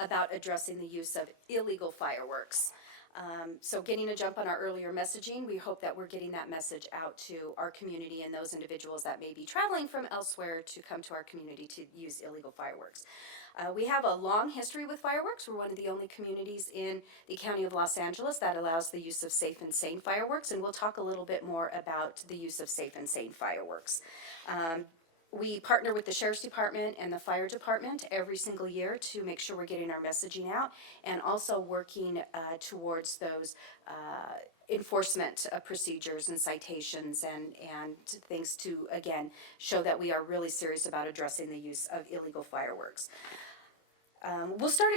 about addressing the use of illegal fireworks. So getting a jump on our earlier messaging, we hope that we're getting that message out to our community and those individuals that may be traveling from elsewhere to come to our community to use illegal fireworks. We have a long history with fireworks. We're one of the only communities in the county of Los Angeles that allows the use of safe and sane fireworks, and we'll talk a little bit more about the use of safe and sane fireworks. We partner with the Sheriff's Department and the Fire Department every single year to make sure we're getting our messaging out, and also working towards those enforcement procedures and citations and things to, again, show that we are really serious about addressing the use of illegal fireworks. We'll start,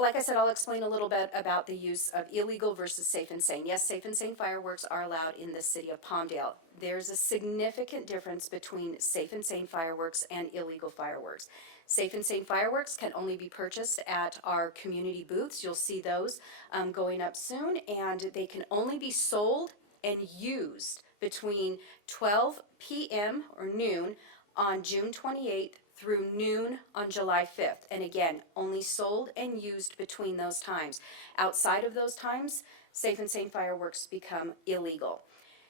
like I said, I'll explain a little bit about the use of illegal versus safe and sane. Yes, safe and sane fireworks are allowed in the city of Palmdale. There's a significant difference between safe and sane fireworks and illegal fireworks. Safe and sane fireworks can only be purchased at our community booths. You'll see those going up soon, and they can only be sold and used between 12 p.m. or noon on June 28th through noon on July 5th. And again, only sold and used between those times. Outside of those times, safe and sane fireworks become illegal.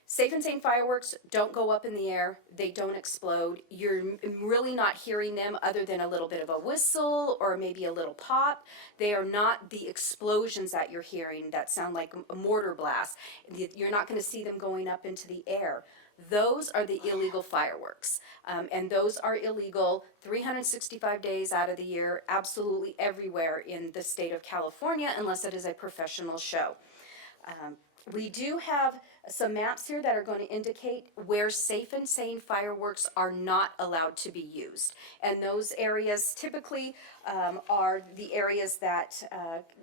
Safe and sane fireworks don't go up in the air. They don't explode. You're really not hearing them other than a little bit of a whistle or maybe a little pop. They are not the explosions that you're hearing that sound like a mortar blast. You're not going to see them going up into the air. Those are the illegal fireworks, and those are illegal 365 days out of the year, absolutely everywhere in the state of California, unless it is a professional show. We do have some maps here that are going to indicate where safe and sane fireworks are not allowed to be used. And those areas typically are the areas that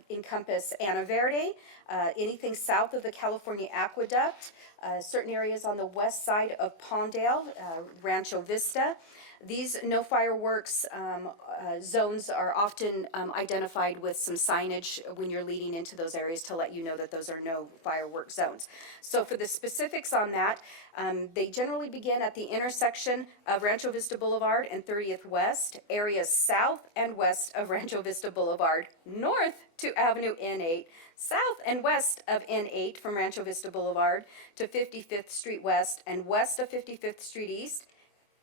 encompass Ana Verde, anything south of the California Aqueduct, certain areas on the west side of Palmdale, Rancho Vista. These no fireworks zones are often identified with some signage when you're leading into those areas to let you know that those are no firework zones. So for the specifics on that, they generally begin at the intersection of Rancho Vista Boulevard and 30th West, areas south and west of Rancho Vista Boulevard, north to Avenue N8, south and west of N8 from Rancho Vista Boulevard to 55th Street West and west of 55th Street East,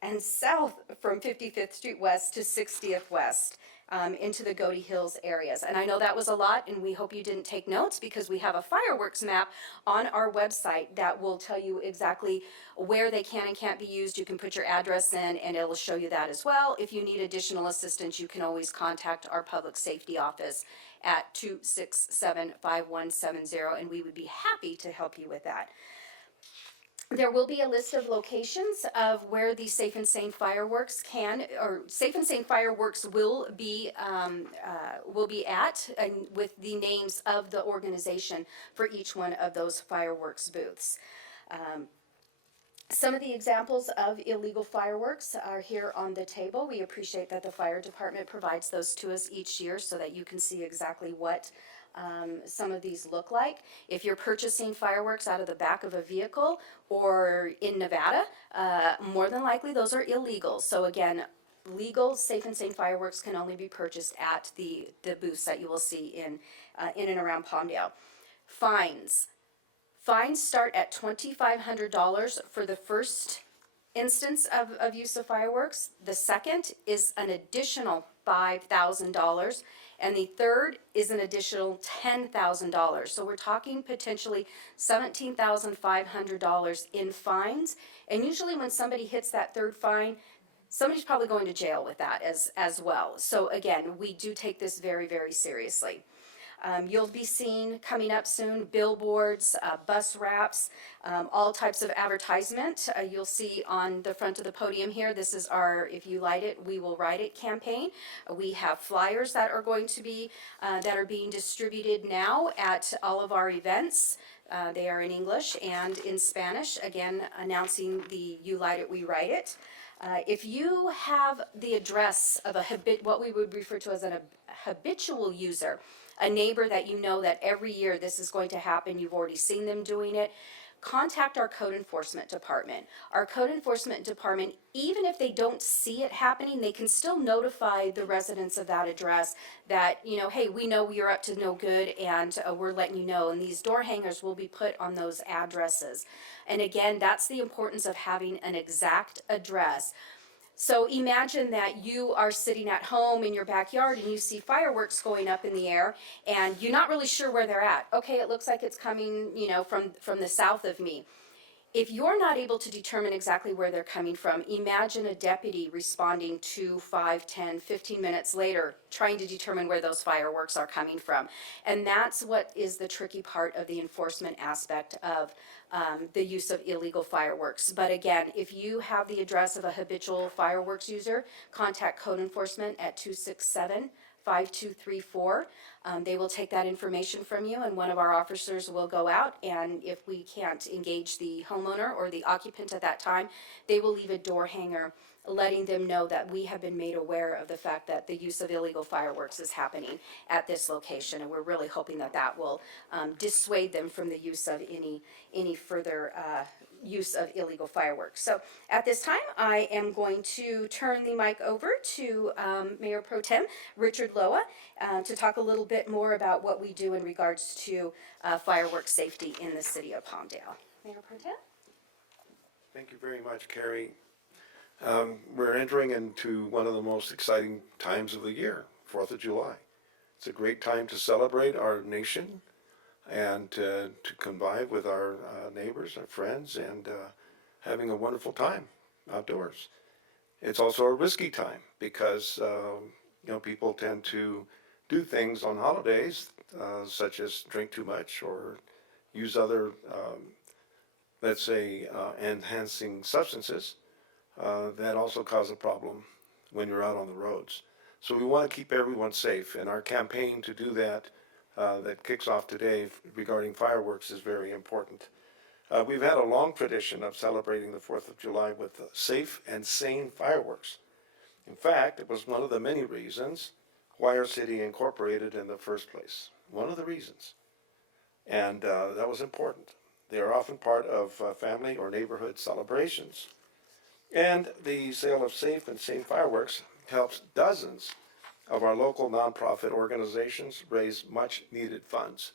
and south from 55th Street West to 60th West into the Gody Hills areas. And I know that was a lot, and we hope you didn't take notes because we have a fireworks map on our website that will tell you exactly where they can and can't be used. You can put your address in, and it will show you that as well. If you need additional assistance, you can always contact our public safety office at 267-5170, and we would be happy to help you with that. There will be a list of locations of where the safe and sane fireworks safe and sane fireworks will be at, and with the names of the organization for each one of those fireworks booths. Some of the examples of illegal fireworks are here on the table. We appreciate that the fire department provides those to us each year so that you can see exactly what some of these look like. If you're purchasing fireworks out of the back of a vehicle or in Nevada, more than likely those are illegal. So again, legal safe and sane fireworks can only be purchased at the booths that you will see in and around Palmdale. Fines start at $2,500 for the first instance of use of fireworks. The second is an additional $5,000. And the third is an additional $10,000. So we're talking potentially $17,500 in fines. And usually when somebody hits that third fine, somebody's probably going to jail with that as well. So again, we do take this very, very seriously. You'll be seeing coming up soon billboards, bus wraps, all types of advertisement. You'll see on the front of the podium here, this is our If You Light It, We Will Ride It campaign. We have flyers that are going to be, that are being distributed now at all of our events. They are in English and in Spanish, again, announcing the You Light It, We Ride It. If you have the address of what we would refer to as a habitual user, a neighbor that you know that every year this is going to happen, you've already seen them doing it, contact our code enforcement department. Our code enforcement department, even if they don't see it happening, they can still notify the residents of that address that, hey, we know you're up to no good, and we're letting you know, and these door hangers will be put on those addresses. And again, that's the importance of having an exact address. So imagine that you are sitting at home in your backyard and you see fireworks going up in the air and you're not really sure where they're at. Okay, it looks like it's coming, from the south of me. If you're not able to determine exactly where they're coming from, imagine a deputy responding 2, 5, 10, 15 minutes later, trying to determine where those fireworks are coming from. And that's what is the tricky part of the enforcement aspect of the use of illegal fireworks. But again, if you have the address of a habitual fireworks user, contact code enforcement at 267-5234. They will take that information from you, and one of our officers will go out, and if we can't engage the homeowner or the occupant at that time, they will leave a door hanger letting them know that we have been made aware of the fact that the use of illegal fireworks is happening at this location, and we're really hoping that that will dissuade them from the use of any further use of illegal fireworks. So at this time, I am going to turn the mic over to Mayor Pro Tem Richard Loa to talk a little bit more about what we do in regards to fireworks safety in the city of Palmdale. Mayor Pro Tem? Thank you very much, Carrie. We're entering into one of the most exciting times of the year, 4th of July. It's a great time to celebrate our nation and to convive with our neighbors, our friends, and having a wonderful time outdoors. It's also a risky time because people tend to do things on holidays, such as drink too much or use other, let's say, enhancing substances that also cause a problem when you're out on the roads. So we want to keep everyone safe, and our campaign to do that that kicks off today regarding fireworks is very important. We've had a long tradition of celebrating the 4th of July with safe and sane fireworks. In fact, it was one of the many reasons why our city incorporated in the first place. One of the reasons. And that was important. They are often part of family or neighborhood celebrations. And the sale of safe and sane fireworks helps dozens of our local nonprofit organizations raise much needed funds.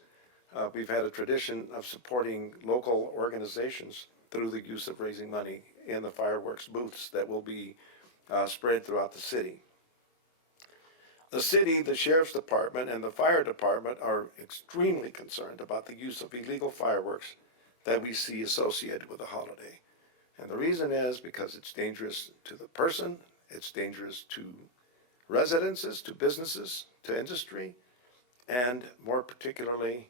We've had a tradition of supporting local organizations through the use of raising money in the fireworks booths that will be spread throughout the city. The city, the sheriff's department, and the fire department are extremely concerned about the use of illegal fireworks that we see associated with the holiday. And the reason is because it's dangerous to the person, it's dangerous to residences, to businesses, to industry, and more particularly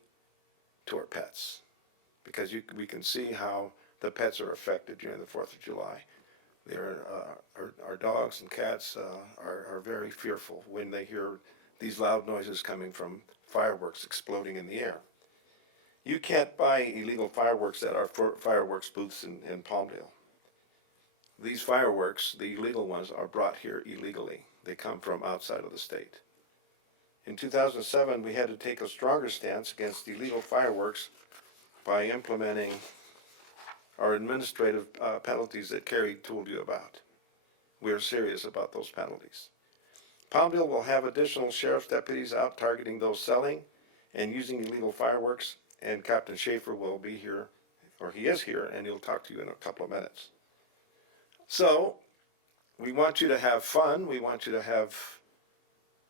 to our pets. Because we can see how the pets are affected during the 4th of July. Our dogs and cats are very fearful when they hear these loud noises coming from fireworks exploding in the air. You can't buy illegal fireworks at our fireworks booths in Palmdale. These fireworks, the illegal ones, are brought here illegally. They come from outside of the state. In 2007, we had to take a stronger stance against illegal fireworks by implementing our administrative penalties that Carrie told you about. We are serious about those penalties. Palmdale will have additional sheriff's deputies out targeting those selling and using illegal fireworks, and Captain Schaefer will be here, or he is here, and he'll talk to you in a couple of minutes. So, we want you to have fun. We want you to have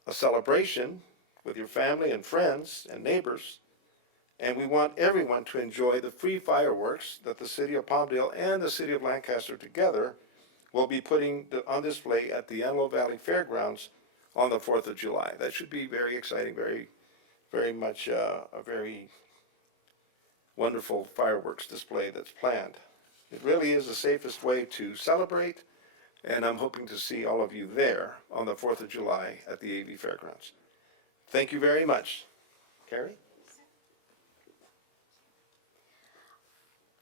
a celebration with your family and friends and neighbors. And we want everyone to enjoy the free fireworks that the city of Palmdale and the city of Lancaster together will be putting on display at the Antelope Valley Fairgrounds on the 4th of July. That should be very exciting, very much a very wonderful fireworks display that's planned. It really is the safest way to celebrate, and I'm hoping to see all of you there on the 4th of July at the AV Fairgrounds. Thank you very much. Carrie?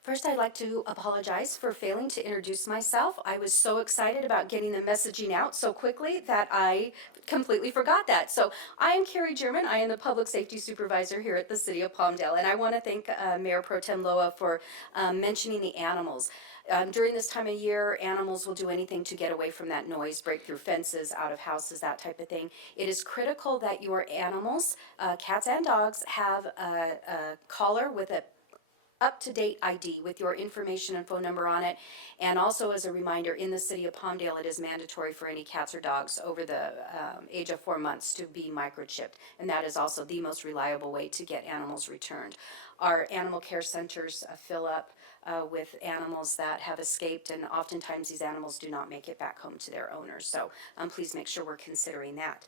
First, I'd like to apologize for failing to introduce myself. I was so excited about getting the messaging out so quickly that I completely forgot that. So I am Carrie German. I am the Public Safety Supervisor here at the City of Palmdale, and I want to thank Mayor Pro Tem Loa for mentioning the animals. During this time of year, animals will do anything to get away from that noise, break through fences, out of houses, that type of thing. It is critical that your animals, cats and dogs, have a collar with a up-to-date ID with your information and phone number on it. And also as a reminder, in the city of Palmdale, it is mandatory for any cats or dogs over the age of 4 months to be microchipped. And that is also the most reliable way to get animals returned. Our animal care centers fill up with animals that have escaped, and oftentimes these animals do not make it back home to their owners. So please make sure we're considering that.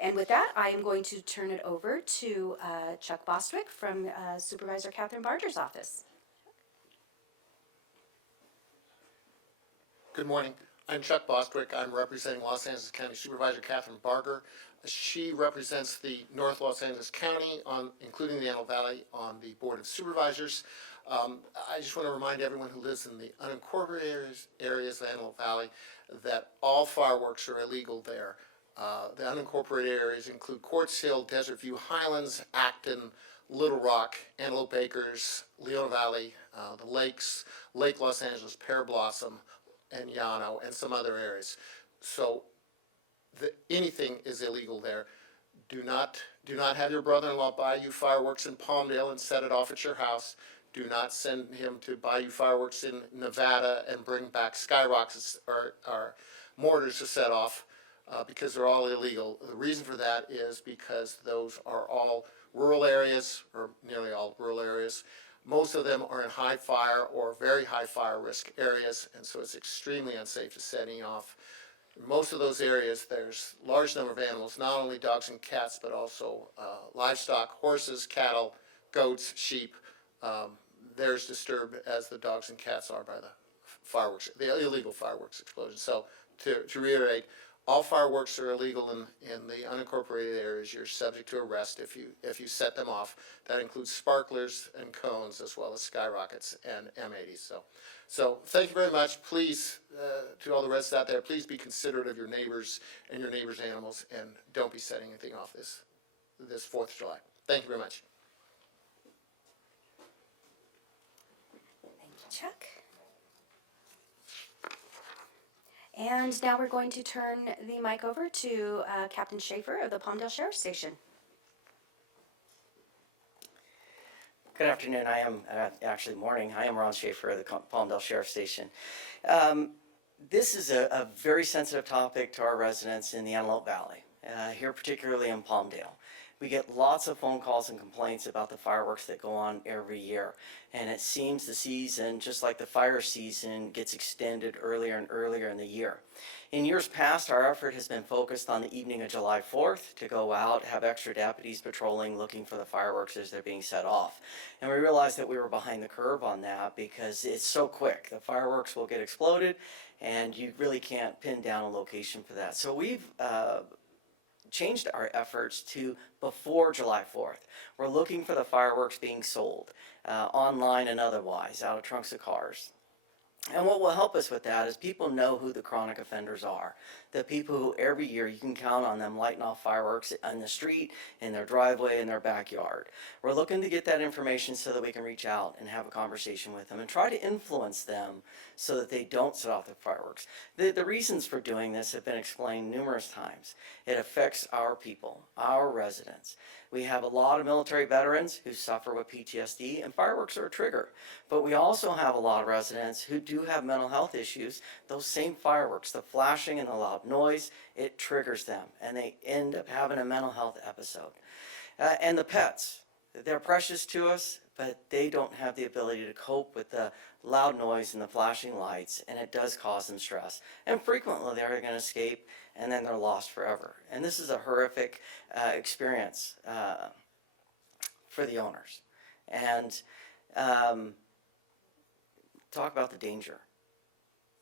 And with that, I am going to turn it over to Chuck Bostwick from Supervisor Catherine Barger's office. Good morning. I'm Chuck Bostwick. I'm representing Los Angeles County Supervisor Catherine Barger. She represents the North Los Angeles County, including the Antelope Valley, on the Board of Supervisors. I just want to remind everyone who lives in the unincorporated areas of the Antelope Valley that all fireworks are illegal there. The unincorporated areas include Quartz Hill, Desert View Highlands, Acton, Little Rock, Antelope Acres, Leona Valley, the lakes, Lake Los Angeles, Pear Blossom, and Llano, and some other areas. So anything is illegal there. Do not have your brother-in-law buy you fireworks in Palmdale and set it off at your house. Do not send him to buy you fireworks in Nevada and bring back skyrockets or mortars to set off. Because they're all illegal. The reason for that is because those are all rural areas, or nearly all rural areas. Most of them are in high fire or very high fire risk areas, and so it's extremely unsafe to setting off. In most of those areas, there's a large number of animals, not only dogs and cats, but also livestock, horses, cattle, goats, sheep. They're as disturbed as the dogs and cats are by the fireworks, the illegal fireworks explosion. So to reiterate, all fireworks are illegal in the unincorporated areas. You're subject to arrest if you set them off. That includes sparklers and cones, as well as skyrockets and M80s. So thank you very much. Please, to all the residents out there, please be considerate of your neighbors and your neighbors' animals, and don't be setting anything off this 4th of July. Thank you very much. Thank you, Chuck. And now we're going to turn the mic over to Captain Schaefer of the Palmdale Sheriff's Station. Good afternoon. I am actually morning. I am Ron Schaefer of the Palmdale Sheriff's Station. This is a very sensitive topic to our residents in the Antelope Valley, here particularly in Palmdale. We get lots of phone calls and complaints about the fireworks that go on every year. And it seems the season, just like the fire season, gets extended earlier and earlier in the year. In years past, our effort has been focused on the evening of July 4th to go out, have extra deputies patrolling, looking for the fireworks as they're being set off. And we realized that we were behind the curve on that because it's so quick. The fireworks will get exploded, and you really can't pin down a location for that. So we've changed our efforts to before July 4th. We're looking for the fireworks being sold online and otherwise, out of trunks of cars. And what will help us with that is people know who the chronic offenders are. The people who every year you can count on them lighting off fireworks on the street, in their driveway, in their backyard. We're looking to get that information so that we can reach out and have a conversation with them and try to influence them so that they don't set off the fireworks. The reasons for doing this have been explained numerous times. It affects our people, our residents. We have a lot of military veterans who suffer with PTSD, and fireworks are a trigger. But we also have a lot of residents who do have mental health issues. Those same fireworks, the flashing and the loud noise, it triggers them, and they end up having a mental health episode. And the pets, they're precious to us, but they don't have the ability to cope with the loud noise and the flashing lights, and it does cause them stress. And frequently they're going to escape, and then they're lost forever. And this is a horrific experience for the owners. And talk about the danger.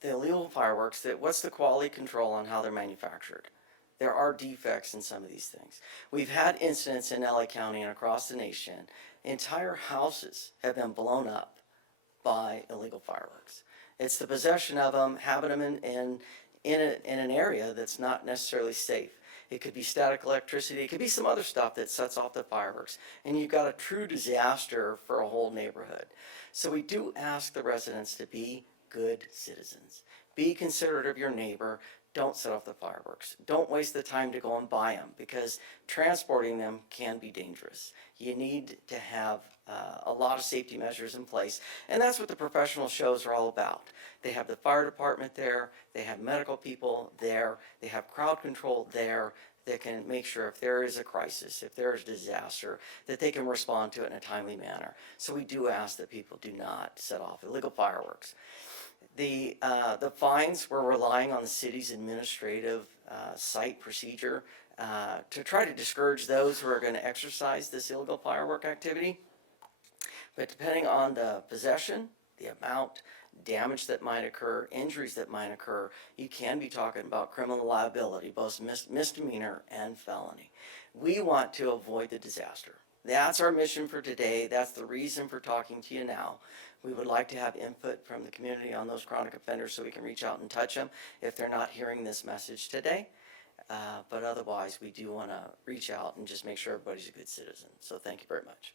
The illegal fireworks, what's the quality control on how they're manufactured? There are defects in some of these things. We've had incidents in LA County and across the nation. Entire houses have been blown up buy illegal fireworks. It's the possession of them, having them in an area that's not necessarily safe. It could be static electricity. It could be some other stuff that sets off the fireworks. And you've got a true disaster for a whole neighborhood. So we do ask the residents to be good citizens. Be considerate of your neighbor. Don't set off the fireworks. Don't waste the time to go and buy them, because transporting them can be dangerous. You need to have a lot of safety measures in place, and that's what the professional shows are all about. They have the fire department there, they have medical people there, they have crowd control there that can make sure if there is a crisis, if there is a disaster, that they can respond to it in a timely manner. So we do ask that people do not set off illegal fireworks. The fines, we're relying on the city's administrative site procedure to try to discourage those who are going to exercise this illegal firework activity. But depending on the possession, the amount, damage that might occur, injuries that might occur, you can be talking about criminal liability, both misdemeanor and felony. We want to avoid the disaster. That's our mission for today. That's the reason for talking to you now. We would like to have input from the community on those chronic offenders so we can reach out and touch them if they're not hearing this message today. But otherwise, we do want to reach out and just make sure everybody's a good citizen. So thank you very much.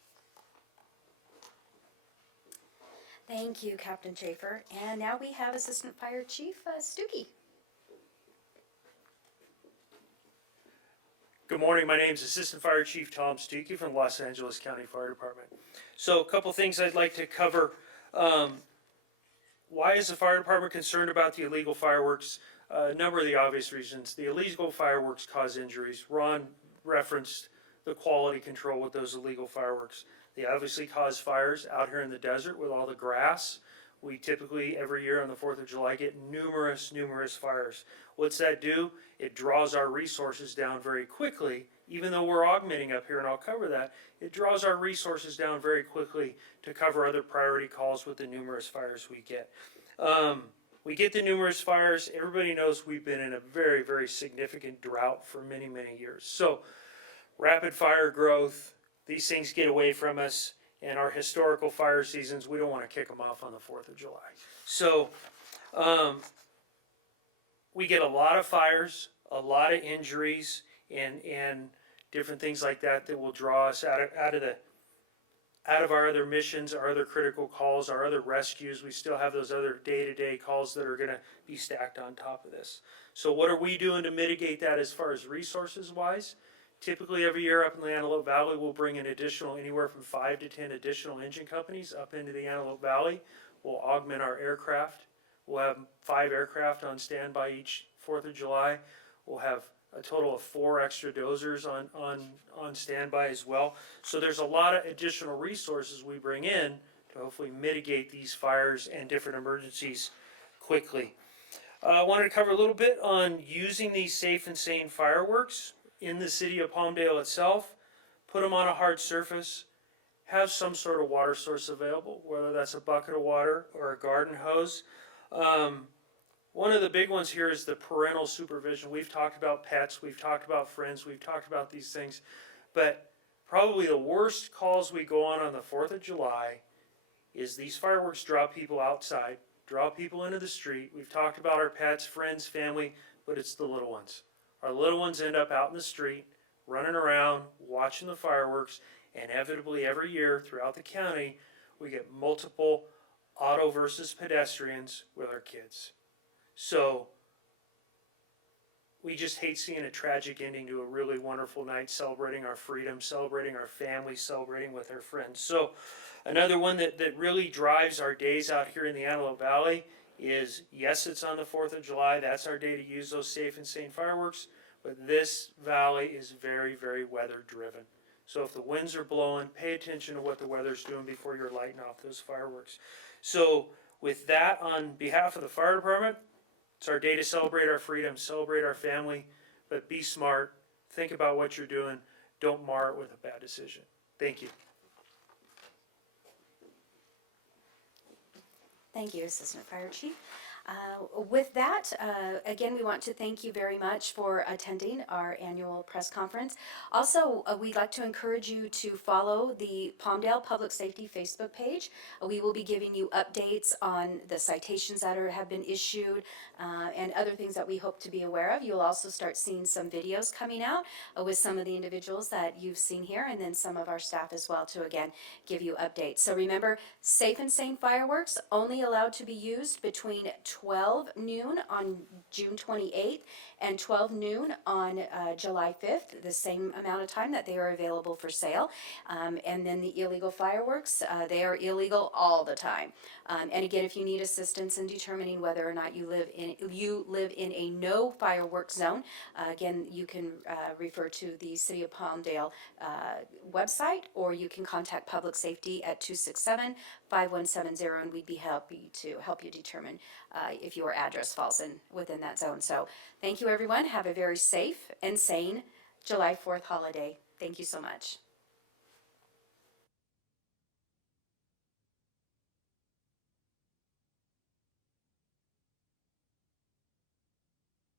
Thank you, Captain Schaefer. And now we have Assistant Fire Chief Stiki. Good morning. My name is Assistant Fire Chief Tom Stiki from Los Angeles County Fire Department. So a couple things I'd like to cover. Why is the fire department concerned about the illegal fireworks? A number of the obvious reasons. The illegal fireworks cause injuries. Ron referenced the quality control with those illegal fireworks. They obviously cause fires out here in the desert with all the grass. We typically, every year on the 4th of July, get numerous fires. What's that do? It draws our resources down very quickly. Even though we're augmenting up here, and I'll cover that, it draws our resources down very quickly to cover other priority calls with the numerous fires we get. We get the numerous fires. Everybody knows we've been in a very significant drought for many years. So rapid fire growth, these things get away from us, and our historical fire seasons, we don't want to kick them off on the 4th of July. So we get a lot of fires, a lot of injuries, and different things like that will draw us out of our other missions, our other critical calls, our other rescues. We still have those other day-to-day calls that are going to be stacked on top of this. So what are we doing to mitigate that as far as resources wise? Typically every year up in the Antelope Valley, we'll bring in anywhere from 5 to 10 additional engine companies up into the Antelope Valley. We'll augment our aircraft. We'll have 5 aircraft on standby each 4th of July. We'll have a total of 4 extra dozers on standby as well. So there's a lot of additional resources we bring in to hopefully mitigate these fires and different emergencies quickly. I wanted to cover a little bit on using these safe and sane fireworks in the city of Palmdale itself. Put them on a hard surface. Have some sort of water source available, whether that's a bucket of water or a garden hose. One of the big ones here is the parental supervision. We've talked about pets, we've talked about friends, we've talked about these things, but probably the worst calls we go on the 4th of July is these fireworks draw people outside, draw people into the street. We've talked about our pets, friends, family, but it's the little ones. Our little ones end up out in the street, running around, watching the fireworks, and inevitably every year throughout the county, we get multiple auto versus pedestrians with our kids. So we just hate seeing a tragic ending to a really wonderful night, celebrating our freedom, celebrating our family, celebrating with our friends. So another one that really drives our days out here in the Antelope Valley is, yes, it's on the 4th of July. That's our day to use those safe and sane fireworks. But this valley is very weather driven. So if the winds are blowing, pay attention to what the weather's doing before you're lighting off those fireworks. So with that, on behalf of the fire department, it's our day to celebrate our freedom, celebrate our family, but be smart. Think about what you're doing. Don't mar it with a bad decision. Thank you. Thank you, Assistant Fire Chief. With that, again, we want to thank you very much for attending our annual press conference. Also, we'd like to encourage you to follow the Palmdale Public Safety Facebook page. We will be giving you updates on the citations that have been issued and other things that we hope to be aware of. You'll also start seeing some videos coming out with some of the individuals that you've seen here, and then some of our staff as well to, again, give you updates. So remember, safe and sane fireworks only allowed to be used between 12 noon on June 28th and 12 noon on July 5th, the same amount of time that they are available for sale. And then the illegal fireworks, they are illegal all the time. And again, if you need assistance in determining whether or not you live in a no fireworks zone, again, you can refer to the City of Palmdale website, or you can contact Public Safety at 267-5170, and we'd be happy to help you determine if your address falls within that zone. So thank you, everyone. Have a very safe and sane July 4th holiday. Thank you so much.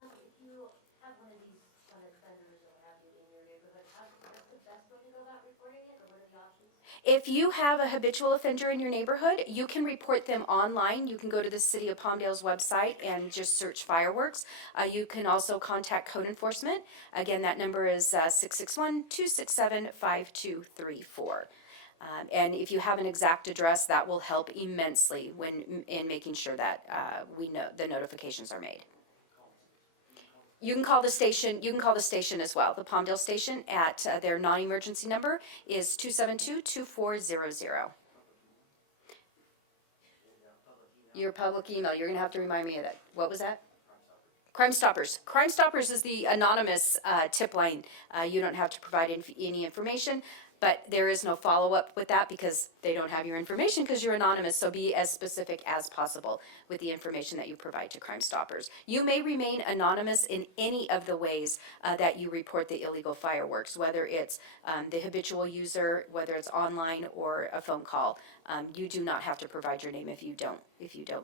If you have one of these offenders or what have you in your neighborhood, what's the best way to go about reporting it, or what are the options? If you have a habitual offender in your neighborhood, you can report them online. You can go to the City of Palmdale's website and just search fireworks. You can also contact code enforcement. Again, that number is 661-267-5234. And if you have an exact address, that will help immensely in making sure that we know the notifications are made. You can call the station. You can call the station as well. The Palmdale station at their non-emergency number is 272-2400. Your public email. You're gonna have to remind me of that. What was that? Crime Stoppers. Crime Stoppers is the anonymous tip line. You don't have to provide any information, but there is no follow-up with that because they don't have your information because you're anonymous. So be as specific as possible with the information that you provide to Crime Stoppers. You may remain anonymous in any of the ways that you report the illegal fireworks, whether it's the habitual user, whether it's online or a phone call. You do not have to provide your name if you don't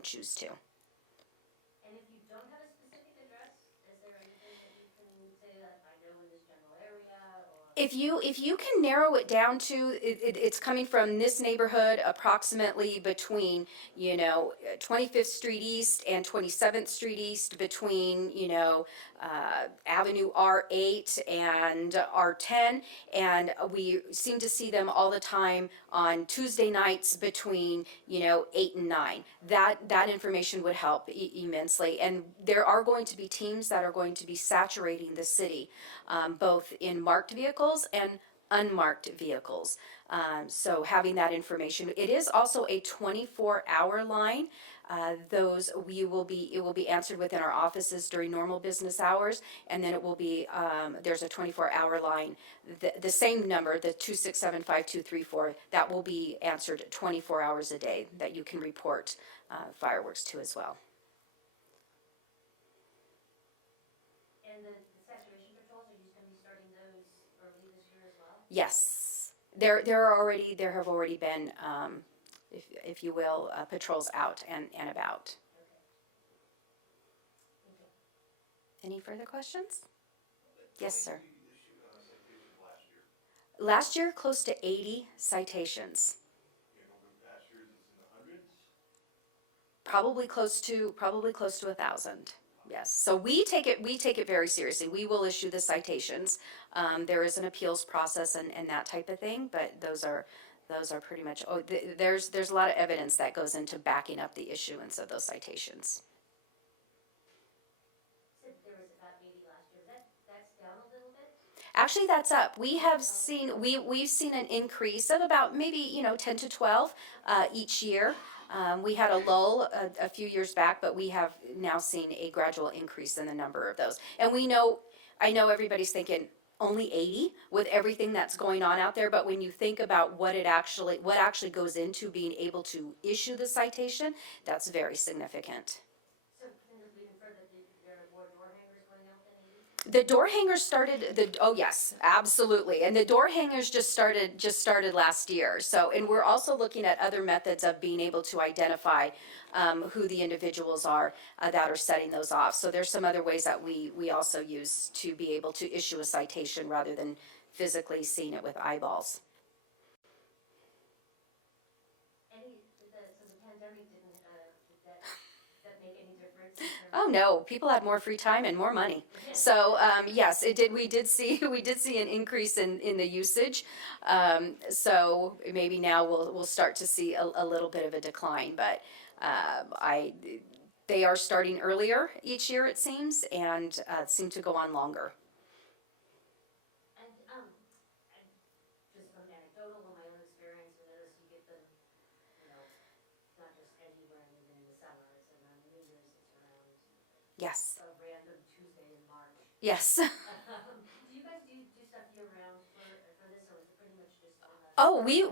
choose to. And if you don't have a specific address, is there anything that you can say, like, I know in this general area, or? If you can narrow it down to it's coming from this neighborhood approximately between 25th Street East and 27th Street East, between Avenue R8 and R10, and we seem to see them all the time on Tuesday nights between 8 and 9. That information would help immensely, and there are going to be teams that are going to be saturating the city, both in marked vehicles and unmarked vehicles. So having that information, it is also a 24-hour line. It will be answered within our offices during normal business hours, and then it will be there's a 24-hour line, the same number, the 267-5234, that will be answered 24 hours a day, that you can report fireworks to as well. And the saturation patrols, are you just gonna be starting those early this year as well? Yes, there have already been, if you will, patrols out and about. Any further questions? Yes, sir. Last year, close to 80 citations. Probably close to 1,000. Yes. So we take it very seriously. We will issue the citations. There is an appeals process and that type of thing, but those are pretty much. There's a lot of evidence that goes into backing up the issuance of those citations. You said there was about 80 last year. That's down a little bit? Actually, that's up. We've seen an increase of about maybe 10 to 12 each year. We had a lull a few years back, but we have now seen a gradual increase in the number of those. And I know everybody's thinking only 80 with everything that's going on out there, but when you think about what actually goes into being able to issue the citation, that's very significant. So can we infer that there are more door hangers going out than 80? The door hangers started oh yes, absolutely. And the door hangers just started last year. So, and we're also looking at other methods of being able to identify who the individuals are that are setting those off. So there's some other ways that we also use to be able to issue a citation rather than physically seeing it with eyeballs. So the pandemic didn't, did that make any difference in terms Oh no, people had more free time and more money. So yes, it did. We did see an increase in the usage. So maybe now we'll start to see a little bit of a decline, but they are starting earlier each year it seems, and seem to go on longer. And, just from anecdotal and my own experience, I notice you get them, you know, not just anywhere, even in the summer, it's around New Year's, it's around Yes. a random Tuesday in March. Yes. Do you guys do stuff year round for this, or is it pretty much just on the? Oh, we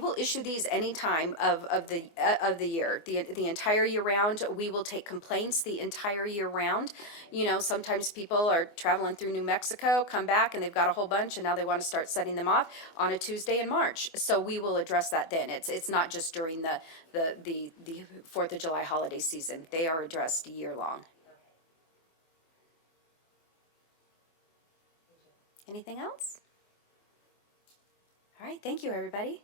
will issue these any time of the year, the entire year round. We will take complaints the entire year round. You know, sometimes people are traveling through New Mexico, come back, and they've got a whole bunch, and now they want to start setting them off on a Tuesday in March. So we will address that then. It's not just during the 4th of July holiday season. They are addressed year long. Anything else? All right, thank you, everybody.